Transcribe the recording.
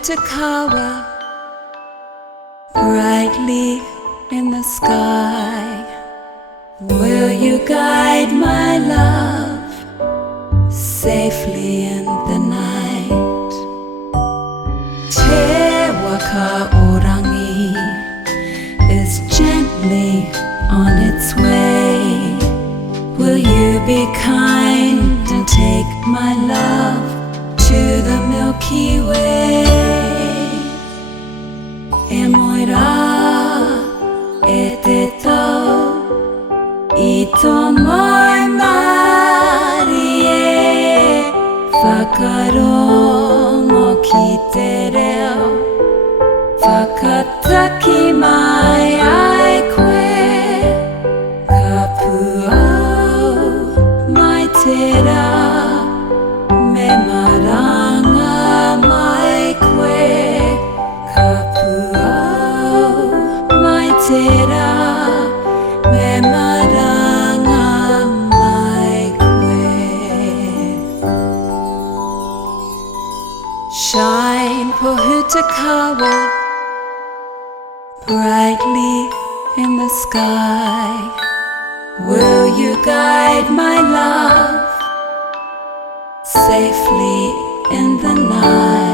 Pōhutukawa, brightly in the sky. Will you guide my love safely in the night? Te Waka o Rangi is gently on its way. Will you be kind and take my love to the Milky Way? E moira e te tau I tō mai mari e whakarongo ki te reo, whakataki mai ai koe, ka puau mai te rā, me maranga mai koe, ka puau mai te rā, me maranga mai koe. Shine Pōhutukawa, brightly in the sky. Will you guide my love safely in the night?